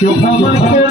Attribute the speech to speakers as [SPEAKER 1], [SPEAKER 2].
[SPEAKER 1] Yo jamás